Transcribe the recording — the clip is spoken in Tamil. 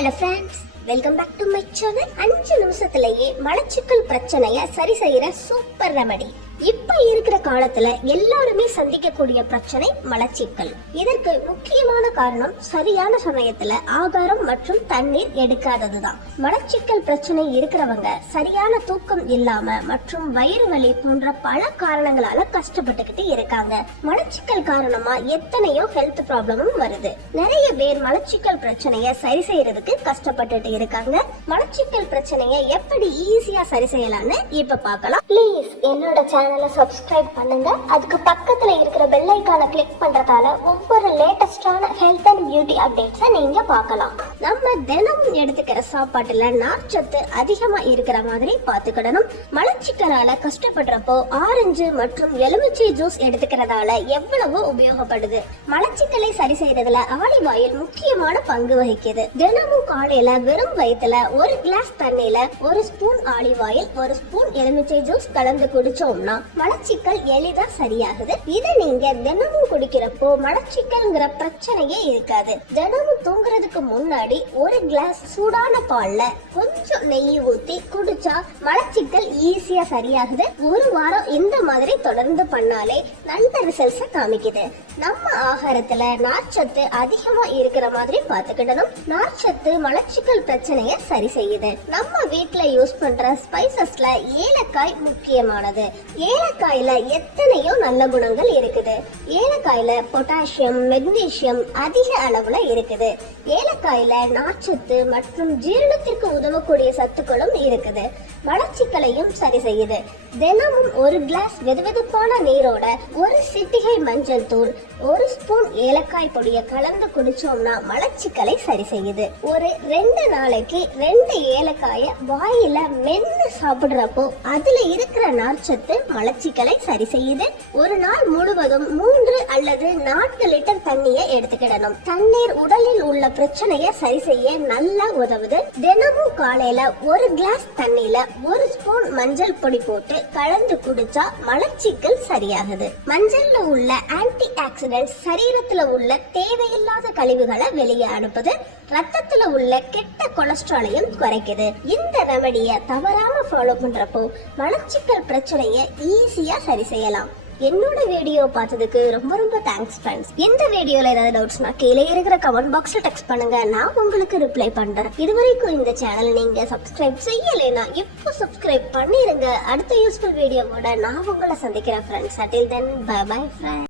Hello friends, welcome back to my channel. 5 நிமிஷத்திலேயே மலச்சிக்கல் பிரச்சனையை சரி செய்யற சூப்பர் ரெமடி. இப்ப இருக்கிற காலத்துல எல்லாருமே சந்திக்கக்கூடிய பிரச்சனை மலச்சிக்கல். இதற்கு முக்கியமான காரணம் சரியான சமயத்துல ஆகாரம் மற்றும் தண்ணீர் எடுக்காததுதான். மலச்சிக்கல் பிரச்சனை இருக்கிறவங்க சரியான தூக்கம் இல்லாம மற்றும் வயிறு வலி போன்ற பல காரணங்களால கஷ்டப்பட்டுக்கிட்டு இருக்காங்க. மலச்சிக்கல் காரணமா எத்தனையோ ஹெல்த் ப்ராப்ளமும் வருது. நிறைய பேர் மலச்சிக்கல் பிரச்சனையை சரி செய்யறதுக்கு கஷ்டப்பட்டுட்டு இருக்காங்க. மலச்சிக்கல் பிரச்சனையை எப்படி ஈஸியா சரி செய்யலாம்னு இப்ப பார்க்கலாம். ப்ளீஸ் என்னோட சேனலை சப்ஸ்கிரைப் பண்ணுங்க. அதுக்கு பக்கத்துல இருக்கிற பெல் ஐகானை கிளிக் பண்றதால ஒவ்வொரு லேட்டஸ்டான ஹெல்த் அண்ட் பியூட்டி அப்டேட்ஸை நீங்க பார்க்கலாம். நம்ம தினமும் எடுத்துக்கிற சாப்பாட்டுல நார்ச்சத்து அதிகமா இருக்கிற மாதிரி பார்த்துக்கிடணும். மலச்சிக்கலால கஷ்டப்படுறப்போ ஆரஞ்சு மற்றும் எலுமிச்சை ஜூஸ் எடுத்துக்கிறதால எவ்வளவு உபயோகப்படுது. மலச்சிக்கலை சரி செய்யறதுல ஆலிவ் ஆயில் முக்கியமான பங்கு வகிக்குது. தினமும் காலையில வெறும் வயிற்றுல ஒரு கிளாஸ் தண்ணியில 1 ஸ்பூன் ஆலிவ் ஆயில் 1 ஸ்பூன் எலுமிச்சை ஜூஸ் கலந்து குடிச்சோம்னா மலச்சிக்கல் எளிதா சரியாகுது. இதை நீங்க தினமும் குடிக்கிறப்போ மலச்சிக்கல்ங்கிற பிரச்சனையே இருக்காது. தினமும் தூங்குறதுக்கு முன்னாடி 1 கிளாஸ் சூடான பால்ல கொஞ்சம் நெய் ஊத்தி குடிச்சா மலச்சிக்கல் ஈஸியா சரியாகுது. 1 வாரம் இந்த மாதிரி தொடர்ந்து பண்ணாலே நல்ல ரிசல்ட்ஸை காமிக்குது. நம்ம ஆகாரத்துல நார்ச்சத்து அதிகமா இருக்கிற மாதிரி பார்த்துக்கிடணும். நார்ச்சத்து மலச்சிக்கல் பிரச்சனைய சரி செய்யுது. நம்ம வீட்டுல யூஸ் பண்ற ஸ்பைசஸ்ல ஏலக்காய் முக்கியமானது. ஏலக்காயில எத்தனையோ நல்ல குணங்கள் இருக்குது. ஏலக்காயில பொட்டாசியம், மெக்னீசியம் அதிக அளவுல இருக்குது. ஏலக்காயில நார்ச்சத்து மற்றும் ஜீரணத்திற்கு உதவக்கூடிய சத்துக்களும் இருக்குது. மலச்சிக்கலையும் சரி செய்யுது. தினமும் 1 கிளாஸ் வெதுவெதுப்பான நீரோட 1 சிட்டிகை மஞ்சள் தூள் 1 ஸ்பூன் ஏலக்காய் பொடிய கலந்து குடிச்சோம்னா மலச்சிக்கலை சரி செய்யுது. ஒரு 2 நாளைக்கு 2 ஏலக்காய வாயில மென்னு சாப்பிடுறப்போ அதுல இருக்கிற நார்ச்சத்து மலச்சிக்கலை சரி செய்யுது. ஒரு நாள் முழுவதும் 3 அல்லது 4 லிட்டர் தண்ணியை எடுத்துக்கிடணும். தண்ணீர் உடலில் உள்ள பிரச்சனையை சரி செய்ய நல்லா உதவுது. தினமும் காலையில 1 கிளாஸ் தண்ணியில 1 ஸ்பூன் மஞ்சள் பொடி போட்டு கலந்து குடிச்சா மலச்சிக்கல் சரியாகுது. மஞ்சள்ல உள்ள ஆன்டி ஆக்சிடென்ட் சரீரத்துல உள்ள தேவையில்லாத கழிவுகளை வெளியே அனுப்புது. ரத்தத்துல உள்ள கெட்ட கொலஸ்ட்ராலையும் குறைக்குது. இந்த ரெமடியை தவறாம ஃபாலோ பண்றப்போ மலச்சிக்கல் பிரச்சனையை ஈஸியா சரி செய்யலாம். என்னோட வீடியோ பார்த்ததுக்கு ரொம்ப ரொம்ப தேங்க்ஸ் ஃப்ரெண்ட்ஸ். இந்த வீடியோல ஏதாவது டவுட்ஸ்னா கீழே இருக்கிற கமெண்ட் பாக்ஸ்ல டெக்ஸ்ட் பண்ணுங்க, நான் உங்களுக்கு ரிப்ளை பண்றேன். இதுவரைக்கும் இந்த சேனல் நீங்க சப்ஸ்கிரைப் செய்யலைன்னா இப்போ சப்ஸ்கிரைப் பண்ணிருங்க. அடுத்த யூஸ்ஃபுல் வீடியோவோட நான் உங்களை சந்திக்கிறேன் friends. until then bye bye friends.